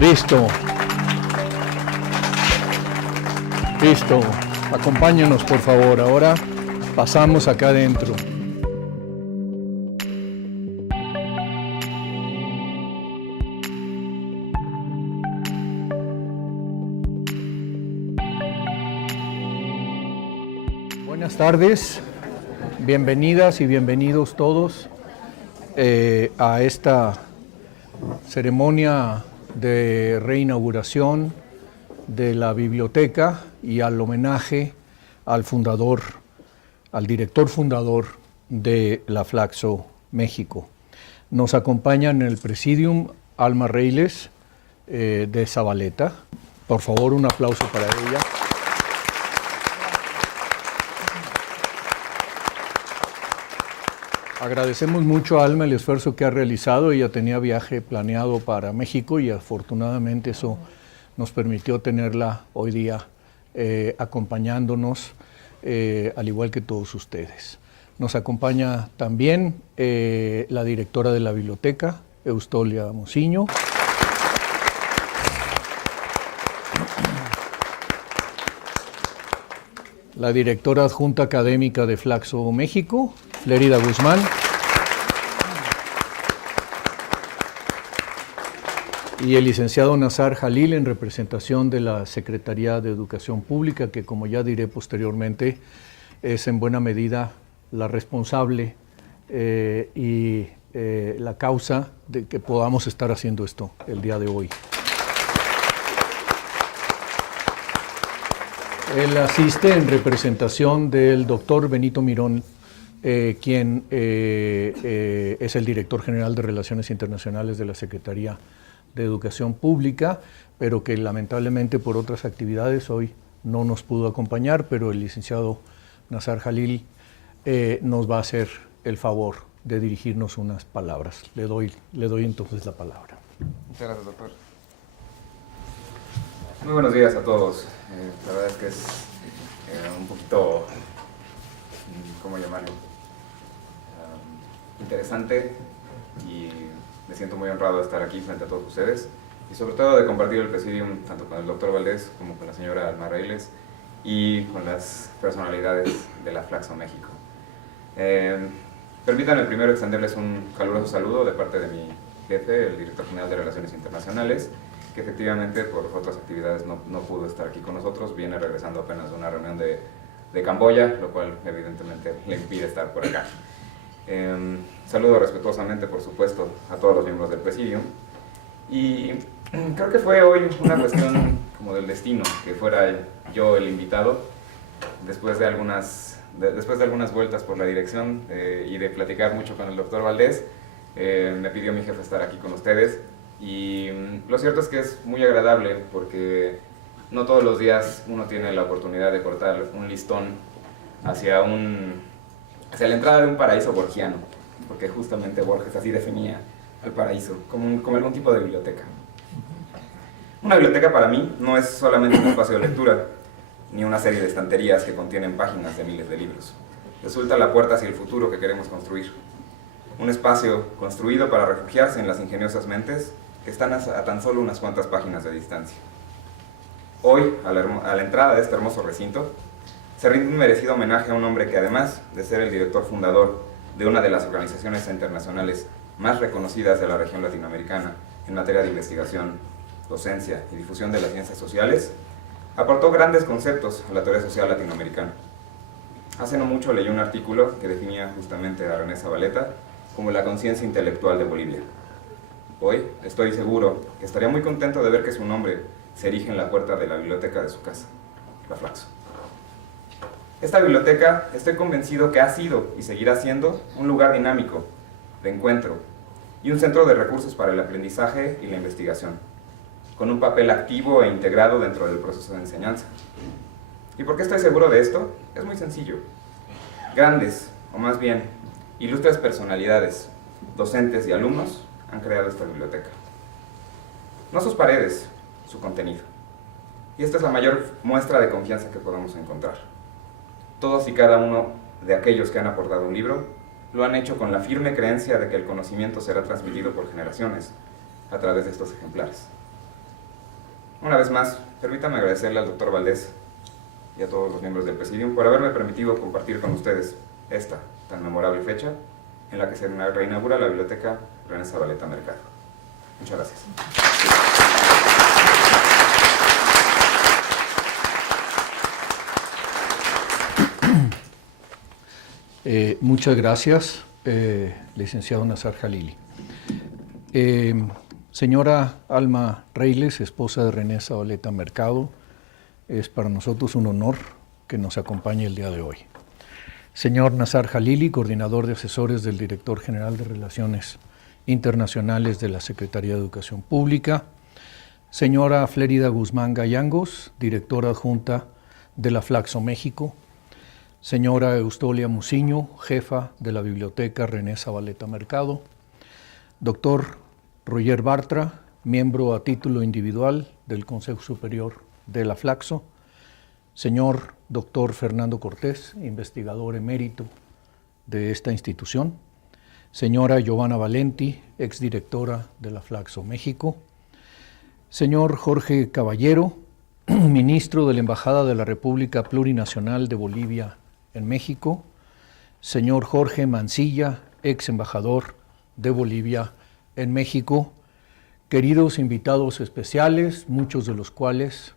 Listo. Listo. Acompáñenos, por favor. Ahora pasamos acá adentro. Buenas tardes. Bienvenidas y bienvenidos todos a esta ceremonia de reinauguración de la biblioteca y al homenaje al fundador, al director fundador de la Flaxo México. Nos acompañan en el Presidium Alma Reiles de Zabaleta. Por favor, un aplauso para ella. Agradecemos mucho a Alma el esfuerzo que ha realizado. Ella tenía viaje planeado para México y afortunadamente eso nos permitió tenerla hoy día acompañándonos, al igual que todos ustedes. Nos acompaña también la directora de la biblioteca, Eustolia Mociño. La directora adjunta académica de Flaxo México, Lérida Guzmán. Y el licenciado Nazar Jalil en representación de la Secretaría de Educación Pública, que como ya diré posteriormente, es en buena medida la responsable y la causa de que podamos estar haciendo esto el día de hoy. Él asiste en representación del doctor Benito Mirón, quien es el director general de Relaciones Internacionales de la Secretaría de Educación Pública, pero que lamentablemente por otras actividades hoy no nos pudo acompañar, pero el licenciado Nazar Jalil nos va a hacer el favor de dirigirnos unas palabras. Le doy entonces la palabra. Muchas gracias, doctor. Muy buenos días a todos. La verdad es que es un poquito, ¿cómo llamarlo? Interesante, y me siento muy honrado de estar aquí frente a todos ustedes y sobre todo de compartir el presidium tanto con el doctor Valdés como con la señora Alma Reiles y con las personalidades de la Flaxo México. Permítanme primero extenderles un caluroso saludo de parte de mi jefe, el director general de Relaciones Internacionales, que efectivamente por otras actividades no pudo estar aquí con nosotros. Viene regresando apenas de una reunión de Camboya, lo cual evidentemente le impide estar por acá. Saludo respetuosamente, por supuesto, a todos los miembros del Presidium, y creo que fue hoy una cuestión como del destino que fuera yo el invitado, después de algunas vueltas por la dirección y de platicar mucho con el doctor Valdés. Me pidió mi jefe estar aquí con ustedes, y lo cierto es que es muy agradable porque no todos los días uno tiene la oportunidad de cortar un listón hacia la entrada de un paraíso borgiano, porque justamente Borges así definía al paraíso, como algún tipo de biblioteca. Una biblioteca para mí no es solamente un espacio de lectura, ni una serie de estanterías que contienen páginas de miles de libros. Resulta la puerta hacia el futuro que queremos construir. Un espacio construido para refugiarse en las ingeniosas mentes que están a tan solo unas cuantas páginas de distancia. Hoy, a la entrada de este hermoso recinto, se rinde un merecido homenaje a un hombre que, además de ser el director fundador de una de las organizaciones internacionales más reconocidas de la región latinoamericana en materia de investigación, docencia y difusión de las ciencias sociales, aportó grandes conceptos a la teoría social latinoamericana. Hace no mucho leí un artículo que definía justamente a René Zabaleta como la conciencia intelectual de Bolivia. Hoy estoy seguro que estaría muy contento de ver que su nombre se erige en la puerta de la biblioteca de su casa, la Flaxo. Esta biblioteca, estoy convencido que ha sido y seguirá siendo un lugar dinámico, de encuentro, y un centro de recursos para el aprendizaje y la investigación, con un papel activo e integrado dentro del proceso de enseñanza. ¿Y por qué estoy seguro de esto? Es muy sencillo. Grandes, o más bien, ilustres personalidades, docentes y alumnos han creado esta biblioteca. No sus paredes, su contenido. Y esta es la mayor muestra de confianza que podemos encontrar. Todos y cada uno de aquellos que han aportado un libro lo han hecho con la firme creencia de que el conocimiento será transmitido por generaciones a través de estos ejemplares. Una vez más, permítame agradecerle al doctor Valdés y a todos los miembros del Presidium por haberme permitido compartir con ustedes esta tan memorable fecha en la que se reinaugura la Biblioteca René Zavaleta Mercado. Muchas gracias. Muchas gracias, licenciado Nazar Jalili. Señora Alma Reiles, esposa de René Zavaleta Mercado, es para nosotros un honor que nos acompañe el día de hoy. Señor Nazar Jalili, coordinador de asesores del Director General de Relaciones Internacionales de la Secretaría de Educación Pública. Señora Flérida Guzmán Gayangos, directora adjunta de la Flaxo México. Señora Eustolia Muciño, jefa de la Biblioteca René Zavaleta Mercado. Doctor Roger Bartra, miembro a título individual del Consejo Superior de la Flaxo. Señor doctor Fernando Cortés, investigador emérito de esta institución. Señora Giovanna Valenti, exdirectora de la Flaxo México. Señor Jorge Caballero, ministro de la Embajada de la República Plurinacional de Bolivia en México. Señor Jorge Mancilla, ex embajador de Bolivia en México. Queridos invitados especiales, muchos de los cuales,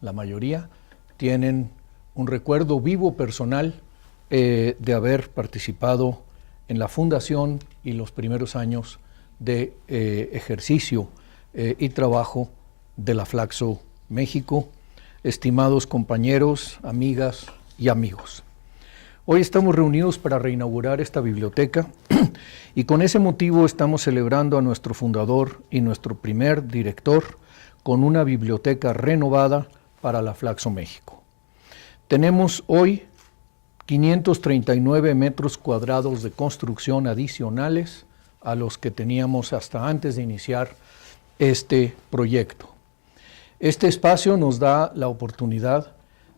la mayoría, tienen un recuerdo vivo personal de haber participado en la fundación y los primeros años de ejercicio y trabajo de la Flaxo México. Estimados compañeros, amigas y amigos. Hoy estamos reunidos para reinaugurar esta biblioteca y con ese motivo estamos celebrando a nuestro fundador y nuestro primer director con una biblioteca renovada para la Flaxo México. Tenemos hoy 539 metros cuadrados de construcción adicionales a los que teníamos hasta antes de iniciar este proyecto. Este espacio nos da la oportunidad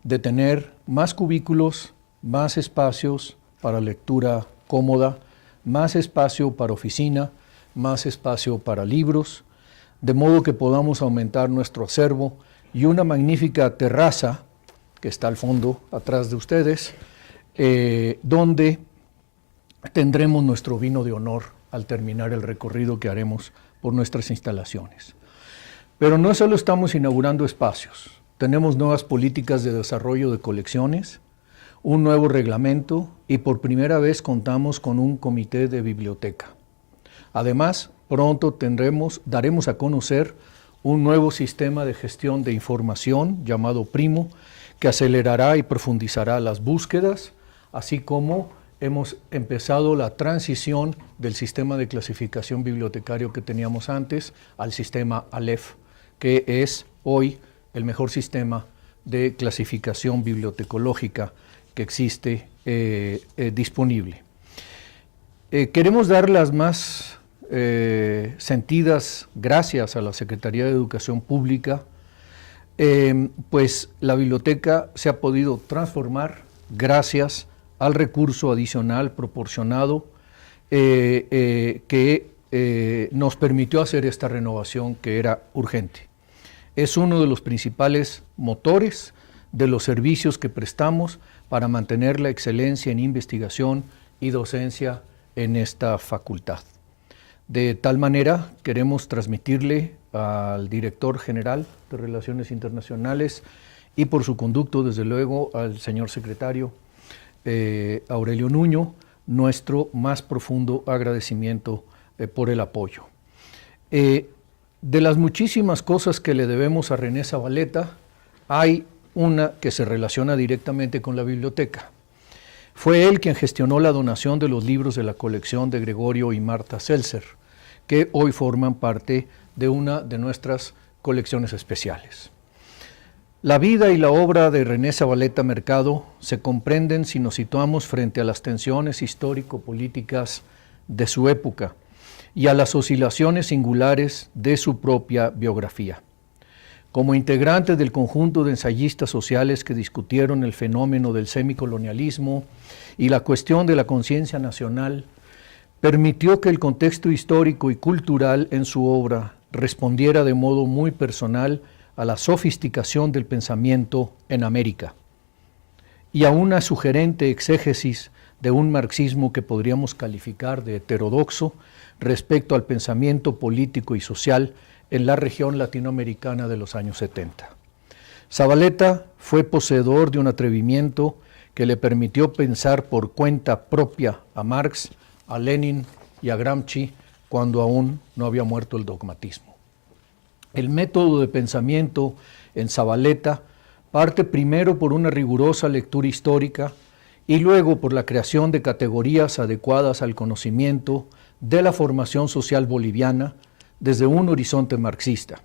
de tener más cubículos, más espacios para lectura cómoda, más espacio para oficina, más espacio para libros, de modo que podamos aumentar nuestro acervo y una magnífica terraza que está al fondo, atrás de ustedes, donde tendremos nuestro vino de honor al terminar el recorrido que haremos por nuestras instalaciones. Pero no solo estamos inaugurando espacios, tenemos nuevas políticas de desarrollo de colecciones, un nuevo reglamento y por primera vez contamos con un comité de biblioteca. Además, pronto daremos a conocer un nuevo sistema de gestión de información llamado Primo, que acelerará y profundizará las búsquedas, así como hemos empezado la transición del sistema de clasificación bibliotecario que teníamos antes al sistema Aleph, que es hoy el mejor sistema de clasificación bibliotecológica que existe disponible. Queremos dar las más sentidas gracias a la Secretaría de Educación Pública, pues la biblioteca se ha podido transformar gracias al recurso adicional proporcionado que nos permitió hacer esta renovación que era urgente. Es uno de los principales motores de los servicios que prestamos para mantener la excelencia en investigación y docencia en esta facultad. De tal manera, queremos transmitirle al director general de Relaciones Internacionales y por su conducto, desde luego, al señor secretario Aurelio Nuño, nuestro más profundo agradecimiento por el apoyo. De las muchísimas cosas que le debemos a René Zavaleta, hay una que se relaciona directamente con la biblioteca. Fue él quien gestionó la donación de los libros de la colección de Gregorio y Marta Seltzer, que hoy forman parte de una de nuestras colecciones especiales. La vida y la obra de René Zavaleta Mercado se comprenden si nos situamos frente a las tensiones histórico-políticas de su época y a las oscilaciones singulares de su propia biografía. Como integrante del conjunto de ensayistas sociales que discutieron el fenómeno del semicolonialismo y la cuestión de la conciencia nacional, permitió que el contexto histórico y cultural en su obra respondiera de modo muy personal a la sofisticación del pensamiento en América y a una sugerente exégesis de un marxismo que podríamos calificar de heterodoxo respecto al pensamiento político y social en la región latinoamericana de los años 70. Zavaleta fue poseedor de un atrevimiento que le permitió pensar por cuenta propia a Marx, a Lenin y a Gramsci cuando aún no había muerto el dogmatismo. El método de pensamiento en Zavaleta parte primero por una rigurosa lectura histórica y luego por la creación de categorías adecuadas al conocimiento de la formación social boliviana desde un horizonte marxista.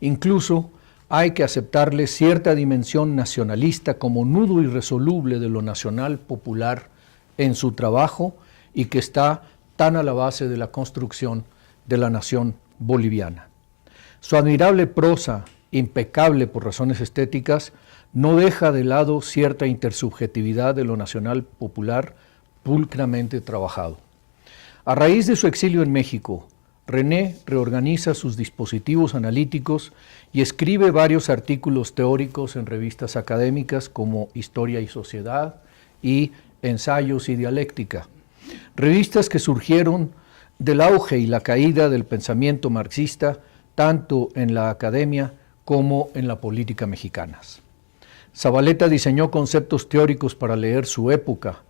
Incluso hay que aceptarle cierta dimensión nacionalista como nudo irresoluble de lo nacional popular en su trabajo y que está tan a la base de la construcción de la nación boliviana. Su admirable prosa, impecable por razones estéticas, no deja de lado cierta intersubjetividad de lo nacional popular pulcramente trabajado. A raíz de su exilio en México, René reorganiza sus dispositivos analíticos y escribe varios artículos teóricos en revistas académicas como Historia y Sociedad y Ensayos y Dialéctica, revistas que surgieron del auge y la caída del pensamiento marxista tanto en la academia como en la política mexicanas. Zavaleta diseñó conceptos teóricos para leer su época,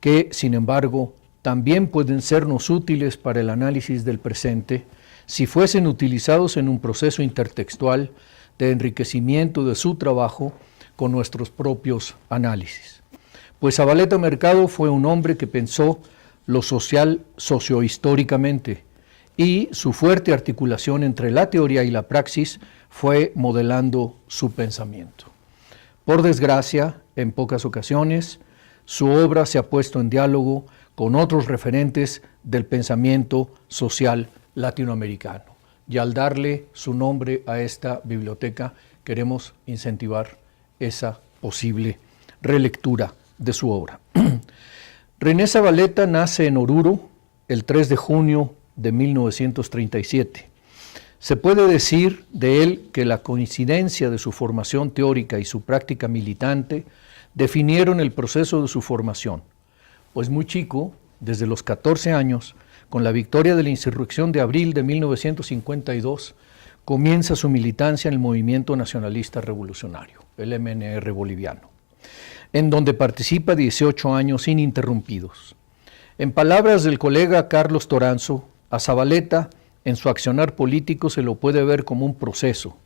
que, sin embargo, también pueden sernos útiles para el análisis del presente si fuesen utilizados en un proceso intertextual de enriquecimiento de su trabajo con nuestros propios análisis. Pues Zavaleta Mercado fue un hombre que pensó lo social sociohistóricamente y su fuerte articulación entre la teoría y la praxis fue modelando su pensamiento. Por desgracia, en pocas ocasiones, su obra se ha puesto en diálogo con otros referentes del pensamiento social latinoamericano. Y al darle su nombre a esta biblioteca, queremos incentivar esa posible relectura de su obra. René Zavaleta nace en Oruro el 3 de junio de 1937. Se puede decir de él que la coincidencia de su formación teórica y su práctica militante definieron el proceso de su formación, pues muy chico, desde los 14 años, con la victoria de la insurrección de abril de 1952, comienza su militancia en el Movimiento Nacionalista Revolucionario, el MNR boliviano, en donde participa 18 años ininterrumpidos. En palabras del colega Carlos Toranzo, a Zavaleta, en su accionar político se lo puede ver como un proceso.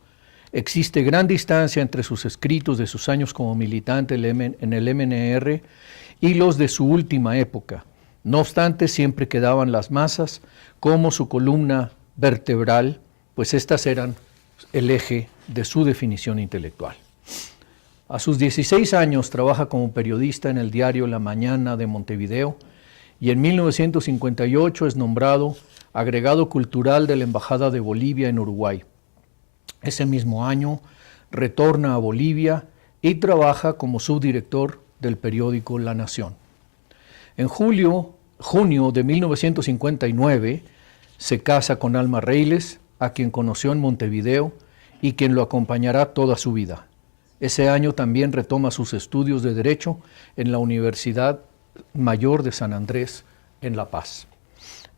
Existe gran distancia entre sus escritos de sus años como militante en el MNR y los de su última época. No obstante, siempre quedaban las masas como su columna vertebral, pues estas eran el eje de su definición intelectual. A sus 16 años trabaja como periodista en el diario La Mañana de Montevideo y en 1958 es nombrado agregado cultural de la Embajada de Bolivia en Uruguay. Ese mismo año retorna a Bolivia y trabaja como subdirector del periódico La Nación. En junio de 1959 se casa con Alma Reiles, a quien conoció en Montevideo y quien lo acompañará toda su vida. Ese año también retoma sus estudios de Derecho en la Universidad Mayor de San Andrés, en La Paz.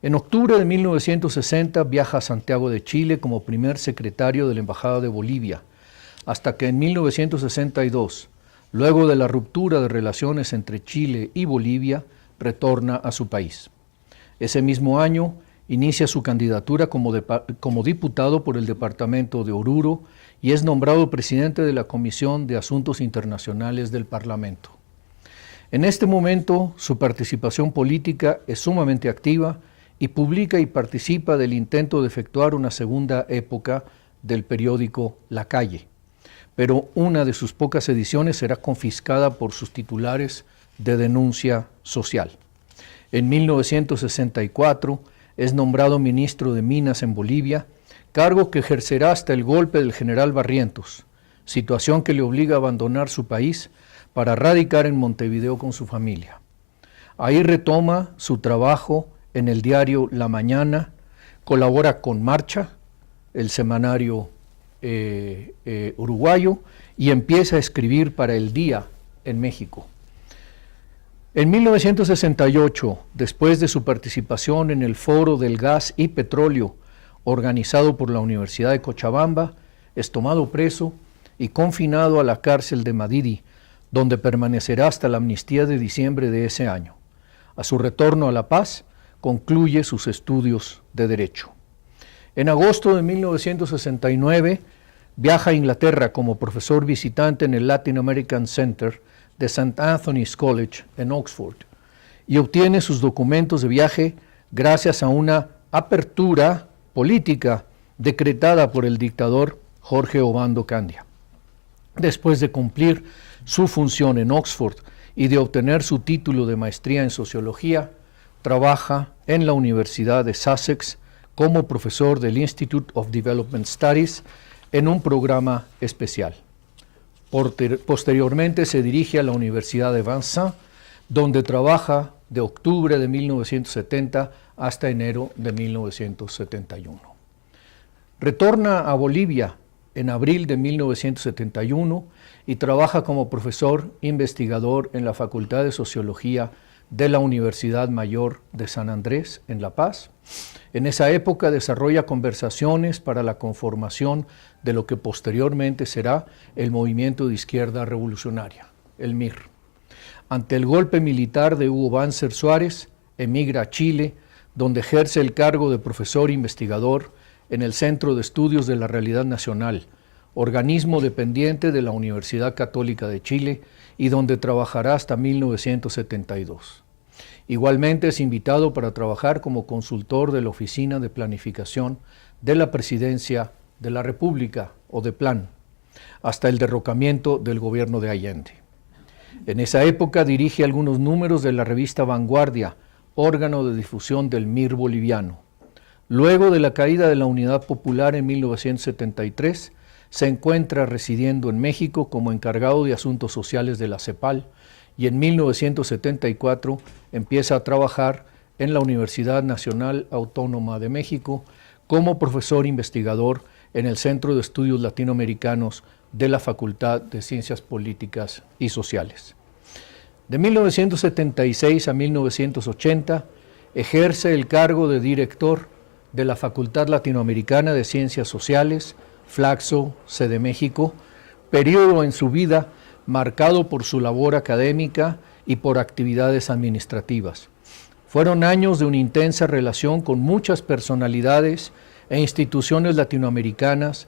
En octubre de 1960 viaja a Santiago de Chile como primer secretario de la Embajada de Bolivia, hasta que en 1962, luego de la ruptura de relaciones entre Chile y Bolivia, retorna a su país. Ese mismo año inicia su candidatura como diputado por el departamento de Oruro y es nombrado presidente de la Comisión de Asuntos Internacionales del Parlamento. En este momento, su participación política es sumamente activa y publica y participa del intento de efectuar una segunda época del periódico La Calle, pero una de sus pocas ediciones será confiscada por sus titulares de denuncia social. En 1964 es nombrado ministro de Minas en Bolivia, cargo que ejercerá hasta el golpe del general Barrientos, situación que le obliga a abandonar su país para radicar en Montevideo con su familia. Ahí retoma su trabajo en el diario La Mañana, colabora con Marcha, el semanario uruguayo y empieza a escribir para El Día en México. En 1968, después de su participación en el Foro del Gas y Petróleo, organizado por la Universidad de Cochabamba, es tomado preso y confinado a la cárcel de Madidi, donde permanecerá hasta la amnistía de diciembre de ese año. A su retorno a La Paz, concluye sus estudios de Derecho. En agosto de 1969, viaja a Inglaterra como profesor visitante en el Latin American Center de St. Anthony's College en Oxford y obtiene sus documentos de viaje gracias a una apertura política decretada por el dictador Jorge Obando Candia. Después de cumplir su función en Oxford y de obtener su título de maestría en sociología, trabaja en la Universidad de Sussex como profesor del Institute of Development Studies en un programa especial. Posteriormente se dirige a la Universidad de Vincennes, donde trabaja de octubre de 1970 hasta enero de 1971. Retorna a Bolivia en abril de 1971 y trabaja como profesor investigador en la Facultad de Sociología de la Universidad Mayor de San Andrés, en La Paz. En esa época desarrolla conversaciones para la conformación de lo que posteriormente será el Movimiento de Izquierda Revolucionaria, el MIR. Ante el golpe militar de Hugo Banzer Suárez, emigra a Chile, donde ejerce el cargo de profesor investigador en el Centro de Estudios de la Realidad Nacional, organismo dependiente de la Universidad Católica de Chile y donde trabajará hasta 1972. Igualmente es invitado para trabajar como consultor de la Oficina de Planificación de la Presidencia de la República, o de PLAN, hasta el derrocamiento del gobierno de Allende. En esa época dirige algunos números de la revista Vanguardia, órgano de difusión del MIR boliviano. Luego de la caída de la Unidad Popular en 1973, se encuentra residiendo en México como encargado de asuntos sociales de la CEPAL y en 1974 empieza a trabajar en la Universidad Nacional Autónoma de México como profesor investigador en el Centro de Estudios Latinoamericanos de la Facultad de Ciencias Políticas y Sociales. De 1976 a 1980 ejerce el cargo de director de la Facultad Latinoamericana de Ciencias Sociales, Flaxo, sede México, periodo en su vida marcado por su labor académica y por actividades administrativas. Fueron años de una intensa relación con muchas personalidades e instituciones latinoamericanas.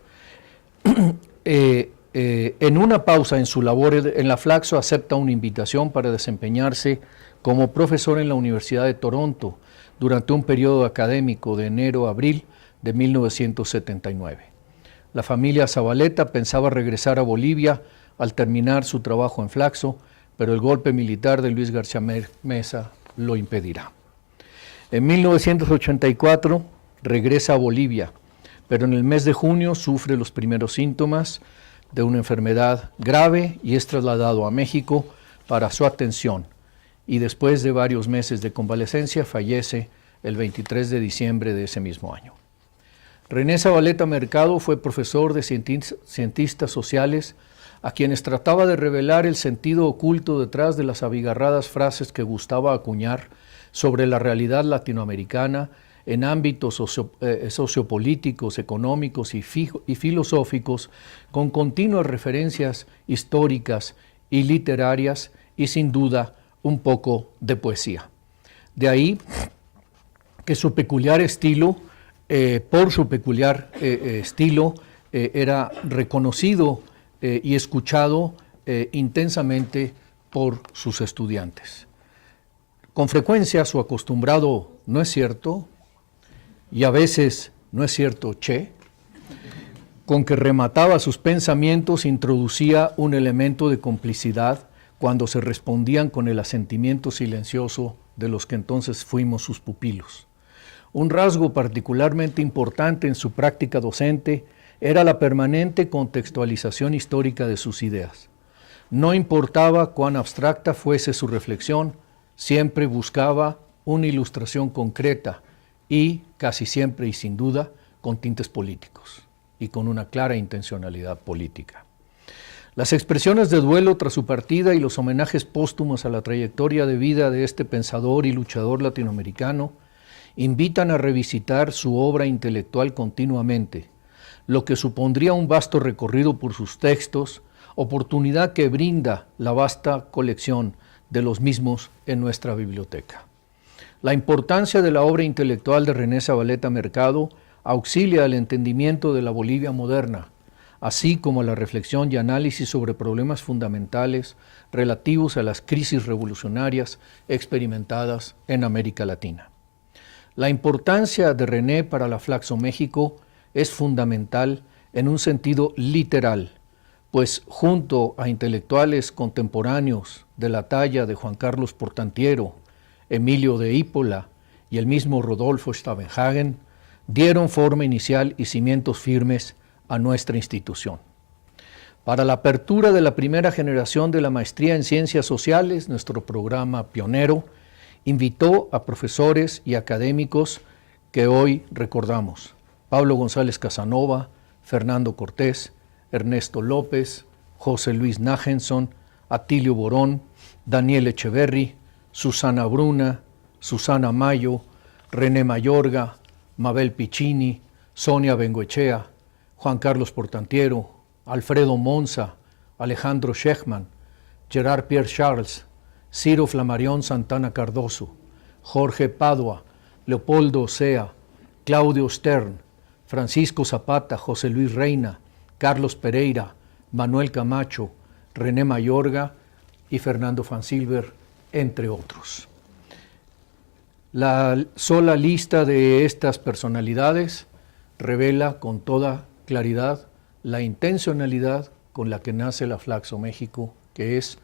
En una pausa en su labor en la Flaxo acepta una invitación para desempeñarse como profesor en la Universidad de Toronto durante un periodo académico de enero a abril de 1979. La familia Zabaleta pensaba regresar a Bolivia al terminar su trabajo en Flaxo, pero el golpe militar de Luis García Meza lo impedirá. En 1984 regresa a Bolivia, pero en el mes de junio sufre los primeros síntomas de una enfermedad grave y es trasladado a México para su atención y después de varios meses de convalecencia fallece el 23 de diciembre de ese mismo año. René Zabaleta Mercado fue profesor de cientistas sociales a quienes trataba de revelar el sentido oculto detrás de las abigarradas frases que gustaba acuñar sobre la realidad latinoamericana en ámbitos sociopolíticos, económicos y filosóficos, con continuas referencias históricas y literarias y sin duda un poco de poesía. De ahí que su peculiar estilo, era reconocido y escuchado intensamente por sus estudiantes. Con frecuencia su acostumbrado "no es cierto" y a veces "no es cierto, che", con que remataba sus pensamientos, introducía un elemento de complicidad cuando se respondían con el asentimiento silencioso de los que entonces fuimos sus pupilos. Un rasgo particularmente importante en su práctica docente era la permanente contextualización histórica de sus ideas. No importaba cuán abstracta fuese su reflexión, siempre buscaba una ilustración concreta y, casi siempre y sin duda, con tintes políticos. y con una clara intencionalidad política. Las expresiones de duelo tras su partida y los homenajes póstumos a la trayectoria de vida de este pensador y luchador latinoamericano invitan a revisitar su obra intelectual continuamente, lo que supondría un vasto recorrido por sus textos, oportunidad que brinda la vasta colección de los mismos en nuestra biblioteca. La importancia de la obra intelectual de René Zavaleta Mercado auxilia al entendimiento de la Bolivia moderna, así como a la reflexión y análisis sobre problemas fundamentales relativos a las crisis revolucionarias experimentadas en América Latina. La importancia de René para la Flaxo México es fundamental en un sentido literal, pues junto a intelectuales contemporáneos de la talla de Juan Carlos Portantiero, Emilio de Ípola y el mismo Rodolfo Stavenhagen, dieron forma inicial y cimientos firmes a nuestra institución. Para la apertura de la primera generación de la maestría en Ciencias Sociales, nuestro programa pionero invitó a profesores y académicos que hoy recordamos: Pablo González Casanova, Fernando Cortés, Ernesto López, José Luis Nagenson, Atilio Borón, Daniel Echeverry, Susana Bruna, Susana Mayo, René Mayorga, Mabel Piccini, Sonia Bengoechea, Juan Carlos Portantiero, Alfredo Monza, Alejandro Schechman, Gerard Pierre Charles, Ciro Flamarión Santana Cardoso, Jorge Padua, Leopoldo Osea, Claudio Stern, Francisco Zapata, José Luis Reina, Carlos Pereira, Manuel Camacho, René Mayorga y Fernando Fansilver, entre otros. La sola lista de estas personalidades revela con toda claridad la intencionalidad con la que nace la Flaxo México, que es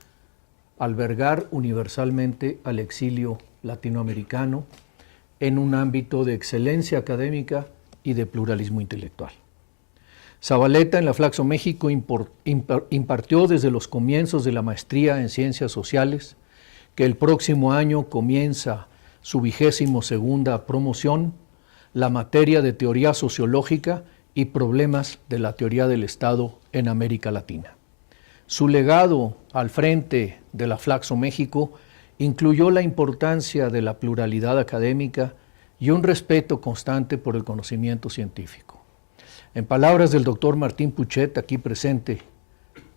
albergar universalmente al exilio latinoamericano en un ámbito de excelencia académica y de pluralismo intelectual. Zavaleta en la Flaxo México impartió desde los comienzos de la maestría en Ciencias Sociales, que el próximo año comienza su 22ª promoción, la materia de Teoría Sociológica y Problemas de la Teoría del Estado en América Latina. Su legado al frente de la Flaxo México incluyó la importancia de la pluralidad académica y un respeto constante por el conocimiento científico. En palabras del doctor Martín Puchet, aquí presente,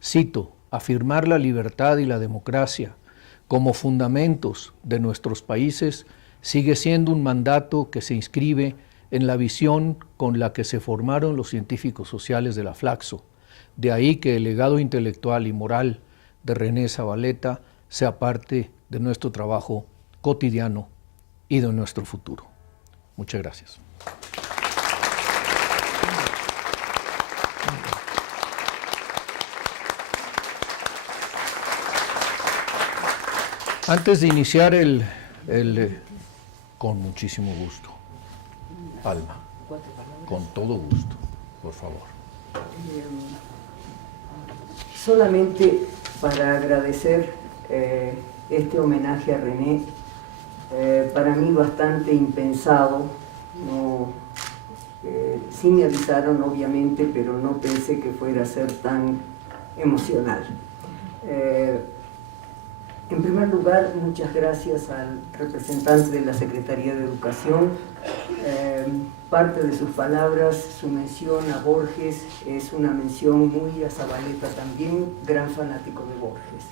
cito: afirmar la libertad y la democracia como fundamentos de nuestros países sigue siendo un mandato que se inscribe en la visión con la que se formaron los científicos sociales de la Flaxo. De ahí que el legado intelectual y moral de René Zavaleta sea parte de nuestro trabajo cotidiano y de nuestro futuro. Muchas gracias. Antes de iniciar con muchísimo gusto, Alma, con todo gusto, por favor. Solamente para agradecer este homenaje a René, para mí bastante impensado, sí me avisaron obviamente, pero no pensé que fuera a ser tan emocional. En primer lugar, muchas gracias al representante de la Secretaría de Educación. Parte de sus palabras, su mención a Borges, es una mención muy a Zavaleta también, gran fanático de Borges.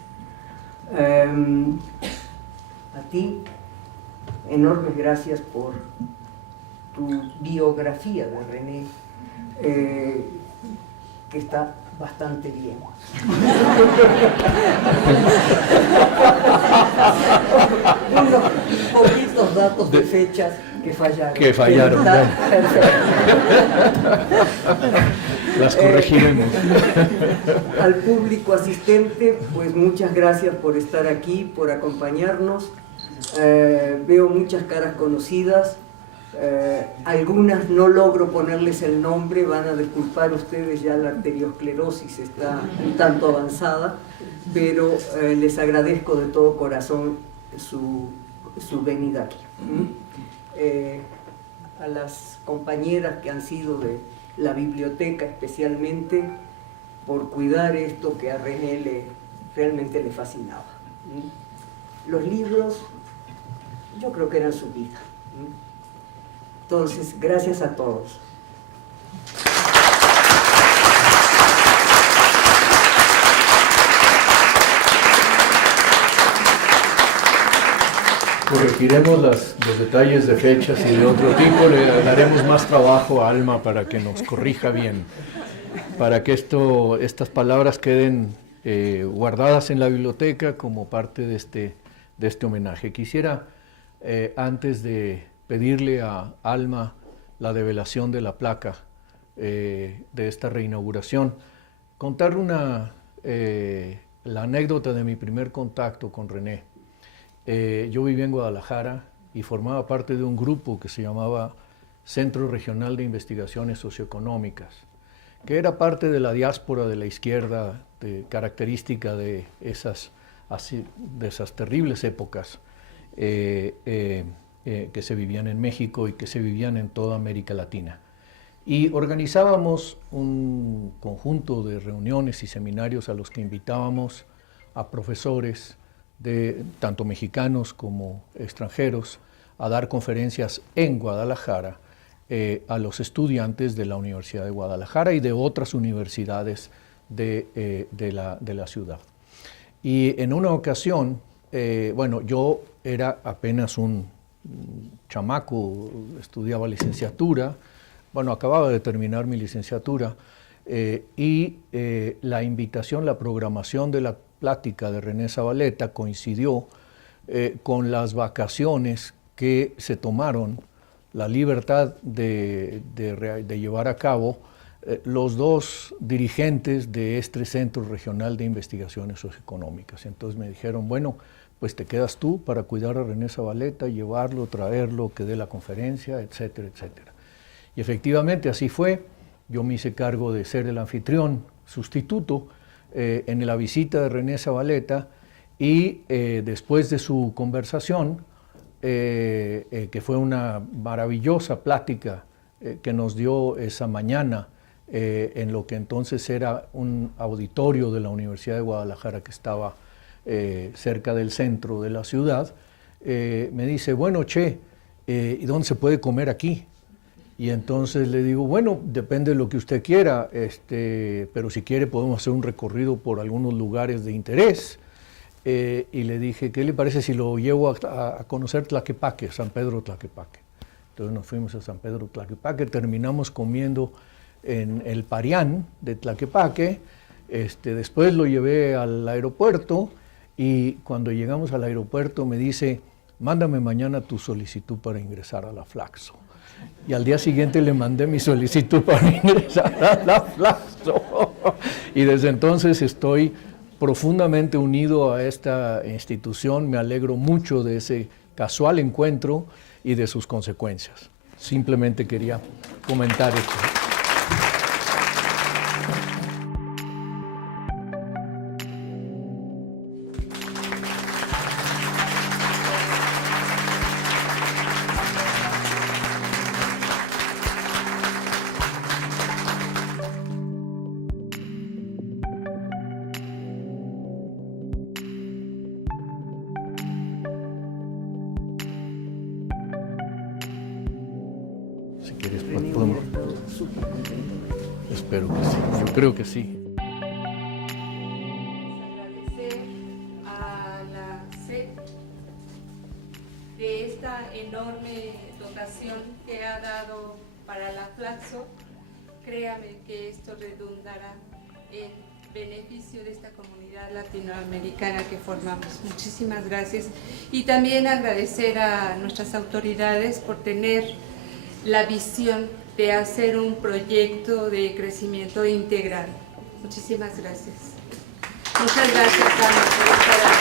A ti, enormes gracias por tu biografía de René, que está bastante bien. Unos poquitos datos de fechas que fallaron. Que fallaron. Las corregiremos. Al público asistente, pues muchas gracias por estar aquí, por acompañarnos. Veo muchas caras conocidas. Algunas no logro ponerles el nombre, van a disculpar ustedes, ya la arteriosclerosis está un tanto avanzada, pero les agradezco de todo corazón su venida aquí. A las compañeras que han sido de la biblioteca especialmente, por cuidar esto que a René realmente le fascinaba. Los libros, yo creo que eran su vida. Entonces, gracias a todos. Corregiremos los detalles de fechas y de otro tipo, le daremos más trabajo a Alma para que nos corrija bien, para que estas palabras queden guardadas en la biblioteca como parte de este homenaje. Quisiera, antes de pedirle a Alma la develación de la placa de esta reinauguración, contar la anécdota de mi primer contacto con René. Yo vivía en Guadalajara y formaba parte de un grupo que se llamaba Centro Regional de Investigaciones Socioeconómicas, que era parte de la diáspora de la izquierda, característica de esas terribles épocas que se vivían en México y que se vivían en toda América Latina. Y organizábamos un conjunto de reuniones y seminarios a los que invitábamos a profesores, tanto mexicanos como extranjeros, a dar conferencias en Guadalajara a los estudiantes de la Universidad de Guadalajara y de otras universidades de la ciudad. Y en una ocasión, yo era apenas un chamaco, estudiaba licenciatura, acababa de terminar mi licenciatura, y la invitación, la programación de la plática de René Zavaleta coincidió con las vacaciones que se tomaron la libertad de llevar a cabo los dos dirigentes de este Centro Regional de Investigaciones Socioeconómicas. Entonces me dijeron, bueno, pues te quedas tú para cuidar a René Zavaleta, llevarlo, traerlo, que dé la conferencia, etcétera, etcétera. Y efectivamente así fue. Yo me hice cargo de ser el anfitrión sustituto en la visita de René Zavaleta, y después de su conversación, que fue una maravillosa plática que nos dio esa mañana en lo que entonces era un auditorio de la Universidad de Guadalajara que estaba cerca del centro de la ciudad, me dice, bueno, ¿y dónde se puede comer aquí? Y entonces le digo, bueno, depende de lo que usted quiera, pero si quiere podemos hacer un recorrido por algunos lugares de interés. Y le dije, ¿qué le parece si lo llevo a conocer Tlaquepaque, San Pedro Tlaquepaque? Entonces nos fuimos a San Pedro Tlaquepaque, terminamos comiendo en el Parián de Tlaquepaque, después lo llevé al aeropuerto, y cuando llegamos al aeropuerto me dice, mándame mañana tu solicitud para ingresar a la Flaxo. Y al día siguiente le mandé mi solicitud para ingresar a la Flaxo. Y desde entonces estoy profundamente unido a esta institución. Me alegro mucho de ese casual encuentro y de sus consecuencias. Simplemente quería comentar esto. Si quieres, podemos. Espero que sí, yo creo que sí. Agradecer a la SEP de esta enorme dotación que ha dado para la Flaxo. Créame que esto redundará en beneficio de esta comunidad latinoamericana que formamos. Muchísimas gracias. Y también agradecer a nuestras autoridades por tener la visión de hacer un proyecto de crecimiento integral. Muchísimas gracias. Muchas gracias, Ana, por estar aquí.